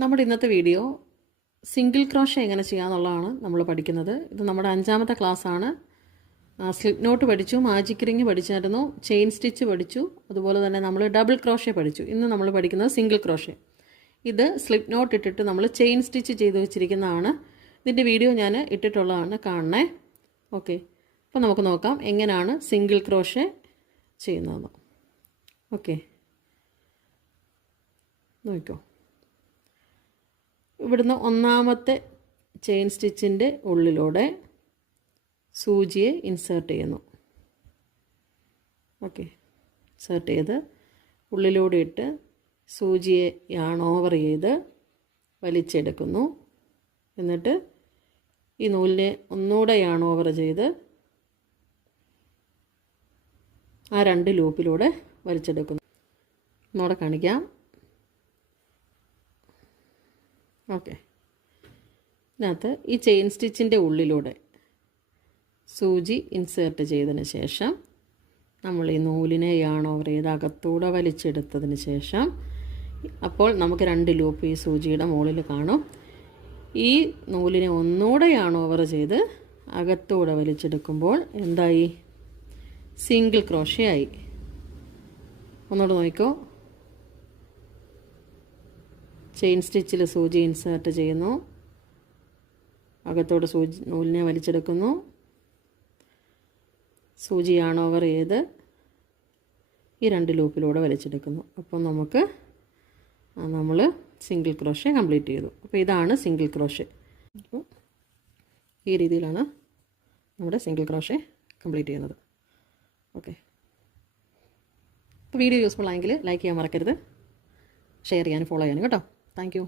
നമ്മുടെ ഇന്നത്തെ video single crochet എങ്ങനെ ചെയ്യാമെന്നുള്ളതാണ് നമ്മൾ പഠിക്കുന്നത്. ഇത് നമ്മുടെ 5ാമത്തെ ക്ലാസ്സാണ്. സ്ലിപ്പ് നോട്ട് പഠിച്ചു, മാജിക് റിങ് പഠിച്ചായിരുന്നു, ചെയിൻ സ്റ്റിച്ച് പഠിച്ചു, അതുപോലെ തന്നെ നമ്മൾ ഡബിൾ ക്രോഷേ പഠിച്ചു. ഇന്ന് നമ്മൾ പഠിക്കുന്നത് സിംഗിൾ ക്രോഷേ. ഇത് സ്ലിപ്പ് നോട്ട് ഇട്ടിട്ട് നമ്മൾ ചെയിൻ സ്റ്റിച്ച് ചെയ്ത് വെച്ചിരിക്കുന്നതാണ്. ഇതിൻ്റെ വീഡിയോ ഞാൻ ഇട്ടിട്ടുള്ളതാണ്, കാണണേ. ഓക്കെ, അപ്പോൾ നമുക്ക് നോക്കാം എങ്ങനെയാണ് സിംഗിൾ ക്രോഷേ ചെയ്യുന്നതെന്ന്. ഓക്കെ, നോക്കിക്കോ. ഇവിടുന്ന് 1ാമത്തെ ചെയിൻ സ്റ്റിച്ചിൻ്റെ ഉള്ളിലൂടെ സൂചിയെ ഇൻസേർട്ട് ചെയ്യുന്നു. ഓക്കെ, ഇൻസേർട്ട് ചെയ്ത് ഉള്ളിലൂടെ ഇട്ട് സൂചിയെ യാൺ ഓവർ ചെയ്ത് വലിച്ചെടുക്കുന്നു. എന്നിട്ട് ഈ നൂലിനെ ഒന്നുകൂടെ യാൺ ഓവർ ചെയ്ത് ആ 2 ലൂപ്പിലൂടെ വലിച്ചെടുക്കുന്നു. ഒന്നുകൂടെ കാണിക്കാം. ഓക്കെ, ഇതിനകത്ത് ഈ ചെയിൻ സ്റ്റിച്ചിൻ്റെ ഉള്ളിലൂടെ സൂചി ഇൻസേർട്ട് ചെയ്തതിന് ശേഷം നമ്മൾ ഈ നൂലിനെ യാൺ ഓവർ ചെയ്ത് അകത്തൂടെ വലിച്ചെടുത്തതിന് ശേഷം അപ്പോൾ നമുക്ക് 2 ലൂപ്പ് ഈ സൂചിയുടെ മുകളിൽ കാണും. ഈ നൂലിനെ ഒന്നുകൂടെ യാൺ ഓവർ ചെയ്ത് അകത്തൂടെ വലിച്ചെടുക്കുമ്പോൾ എന്തായി? സിംഗിൾ ക്രോഷേ ആയി. ഒന്നുകൂടെ നോക്കിക്കോ. ചെയിൻ സ്റ്റിച്ചിൽ സൂചി ഇൻസേർട്ട് ചെയ്യുന്നു, അകത്തോടെ നൂലിനെ വലിച്ചെടുക്കുന്നു, സൂചി യാൺ ഓവർ ചെയ്ത് ഈ 2 ലൂപ്പിലൂടെ വലിച്ചെടുക്കുന്നു. അപ്പം നമുക്ക് നമ്മൾ സിംഗിൾ ക്രോഷേ കംപ്ലീറ്റ് ചെയ്തു. അപ്പോൾ ഇതാണ് സിംഗിൾ ക്രോഷേ. അപ്പോൾ ഈ രീതിയിലാണ് നമ്മുടെ സിംഗിൾ ക്രോഷേ കംപ്ലീറ്റ് ചെയ്യുന്നത്. ഓക്കെ, അപ്പോൾ വീഡിയോ യൂസ്ഫുൾ ആയെങ്കിൽ ലൈക്ക് ചെയ്യാൻ മറക്കരുത്, ഷെയർ ചെയ്യാനും ഫോളോ ചെയ്യാനും കേട്ടോ. Thank you.